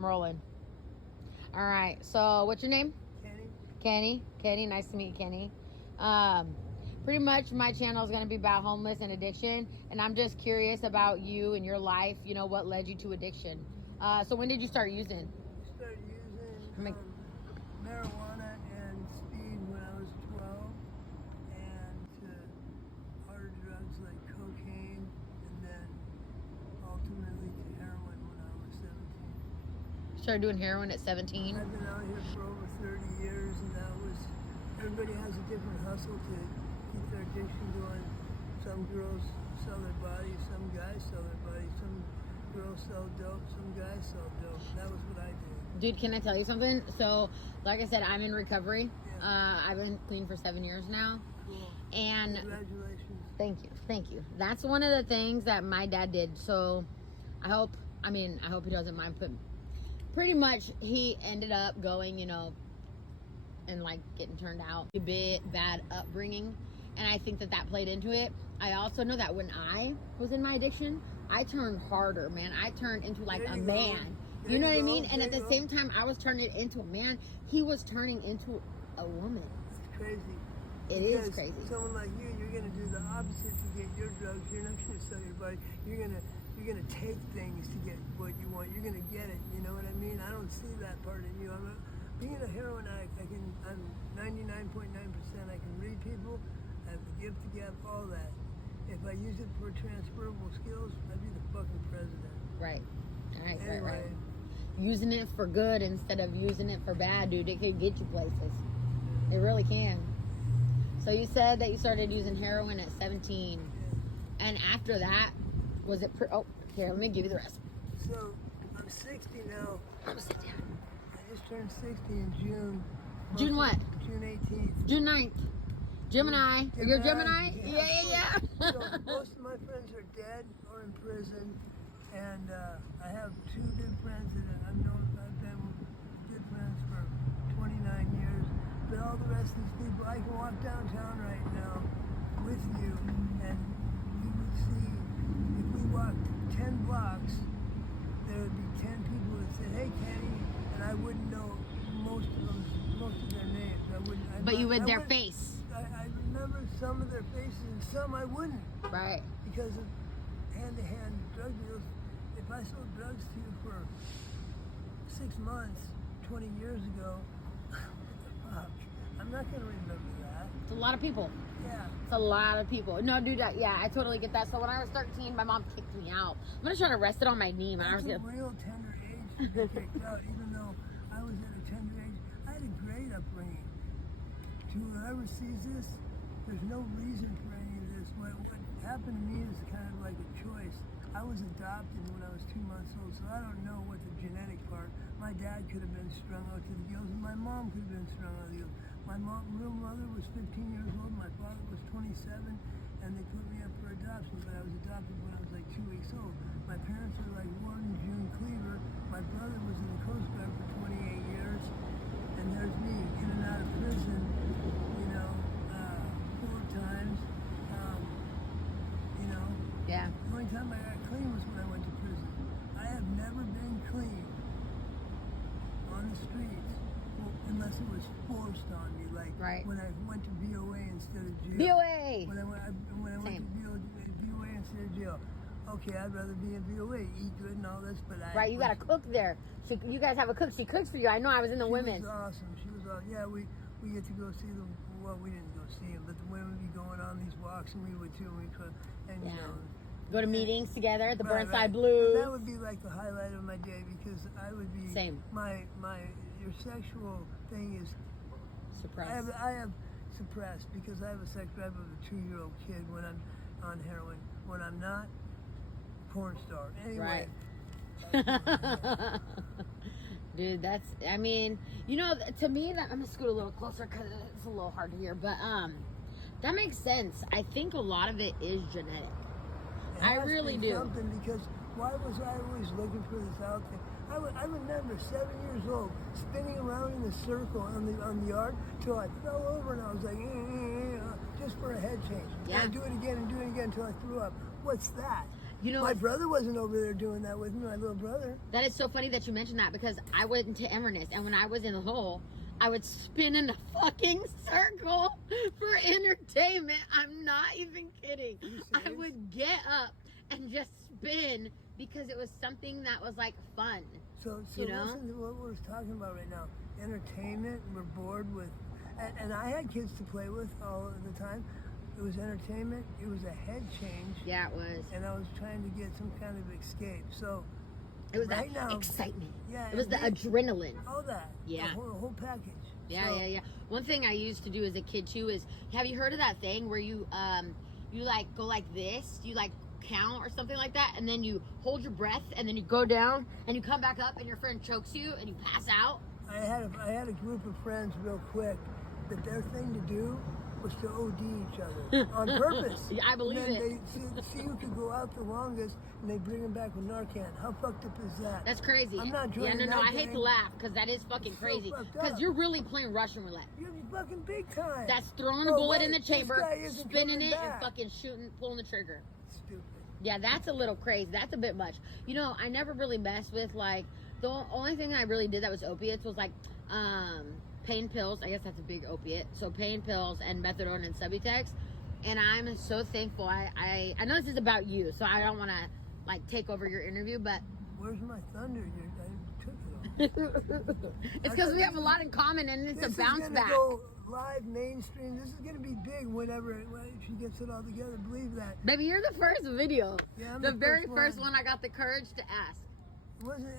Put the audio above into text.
I'm rolling. All right. So, what's your name? Kenny. Kenny. Nice to meet you, Kenny. Pretty much my channel is going to be about homeless and addiction. And I'm just curious about you and your life. You know, what led you to addiction? So, when did you start using? I started using marijuana and speed when I was 12. And harder drugs like cocaine. And then ultimately to heroin when I was 17. Started doing heroin at 17? I've been out here for over 30 years, and everybody has a different hustle to keep their addiction going. Some girls sell their bodies, some guys sell their bodies, some girls sell dope, some guys sell dope. That was what I did. Dude, can I tell you something? So, like I said, I'm in recovery. Yeah. I've been clean for 7 years now. Cool. And Congratulations. Thank you. That's one of the things that my dad did. So, I hope he doesn't mind, but pretty much he ended up going, and like getting turned out. A bit bad upbringing. And I think that played into it. I also know that when I was in my addiction, I turned harder, man. I turned into like a man. You know what I mean? And at the same time, I was turning into a man. He was turning into a woman. It's crazy. It is crazy. Someone like you're going to do the opposite to get your drugs. You're not going to sell your body. You're going to take things to get what you want. You're going to get it. You know what I mean? I don't see that part in you. Being a heroin addict, I'm 99.9%. I can read people. I have the gift to give, all that. If I use it for transferable skills, I'd be the fucking president. Right. Anyway. Right. Using it for good instead of using it for bad, dude. It could get you places. It really can. So you said that you started using heroin at 17. Yeah. And after that, was it... here, let me give you the rest. So, I'm 60 now. I'm sit down. I just turned 60 in June. June what? June 18th. June 9th. Gemini. You're a Gemini? Yeah. So most of my friends are dead or in prison, and I have two good friends that I've been good friends for 29 years. But all the rest of these people, I can walk downtown right now with you, and you would see, if we walked 10 blocks, there would be 10 people that said, "Hey, Kenny," and I wouldn't know most of their names. But you would their face. I remember some of their faces and some I wouldn't. Right. Because of hand-to-hand drug deals. If I sold drugs to you for 6 months, 20 years ago, fuck, I'm not going to remember that. It's a lot of people. Yeah. It's a lot of people. No, dude, I totally get that. So when I was 13, my mom kicked me out. I'm going to try to rest it on my knee. That's a real tender age to get kicked out, even though I was at a tender age. I had a great upbringing. To whoever sees this, there's no reason for any of this. What happened to me is kind of like a choice. I was adopted when I was 2 months old, so I don't know what the genetic part. My dad could have been strung out to the gills, and my mom could have been strung out to the gills. My real mother was 15 years old, my father was 27, and they put me up for adoption, but I was adopted when I was like 2 weeks old. My parents were like Warren and June Cleaver. My brother was in the Coast Guard for 28 years, and there's me in and out of prison, 4 times. Yeah. The only time I got clean was when I went to prison. I have never been clean on the streets, unless it was forced on me, like when I went to VOA instead of jail. VOA! When I went to VOA instead of jail. Okay, I'd rather be in VOA, eat good and all this, but you got to cook there. So you guys have a cook. She cooks for you. I know. I was in the women's. She was awesome. Yeah, we get to go see them. Well, we didn't go see them, but the women would be going on these walks, and we would too. Go to meetings together at the Burnside Blues. And that would be like the highlight of my day, because I would be same. Your sexual thing is suppressed. I have suppressed because I have a sex drive of a 2-year-old kid when I'm on heroin. When I'm not, porn star. Anyway. Right. Dude, to me, I'm gonna scoot a little closer because it's a little hard to hear, but that makes sense. I think a lot of it is genetic. I really do. Something, because why was I always looking for this out there? I remember 7 years old spinning around in a circle on the yard till I fell over, and I was like, just for a head change. Yeah. And I'd do it again until I threw up. What's that? You know, My brother wasn't over there doing that with me, my little brother. that is so funny that you mentioned that because I went into Inverness, and when I was in the hole, I would spin in a fucking circle for entertainment. I'm not even kidding. I would get up and just spin because it was something that was like fun. So You know? listen to what we're talking about right now. Entertainment, we're bored with, and I had kids to play with all the time. It was entertainment, it was a head change, Yeah, it was. and I was trying to get some kind of escape. So It was right that now, excitement. yeah, It was the and adrenaline. all that, Yeah. the whole package. Yeah, So, yeah. One thing I used to do as a kid too is, have you heard of that thing where you like go like this, you like count or something like that, and then you hold your breath and then you go down and you come back up and your friend chokes you and you pass out. I had a group of friends real quick that their thing to do was to OD each other on purpose. Yeah, I believe and then it. They see who could go out the longest, and they bring them back with Narcan. How fucked up is that? That's crazy. I'm not Yeah, joining no, that I hate gang. to laugh because that is fucking It's so crazy. fucked Because up. you're really playing Russian roulette. You're fucking big time. That's throwing a Bro, bullet wait, in the this chamber, guy isn't spinning coming it, and back. fucking shooting, pulling the trigger. Stupid. Yeah, that's a little crazy. That's a bit much. You know, I never really messed with like the only thing I really did that was opiates was like pain pills. I guess that's a big opiate. So pain pills and methadone and Subutex. And I'm so thankful. I know this is about you, so I don't want to like take over your interview, but Where's my thunder? I took it all. it's because we have a lot in common and it's This a bounce is gonna back. go live mainstream. This is gonna be big whenever she gets it all together. Believe that. Baby, you're the first video. Yeah, I'm the the very first first one. one I got the courage to ask. It wasn't.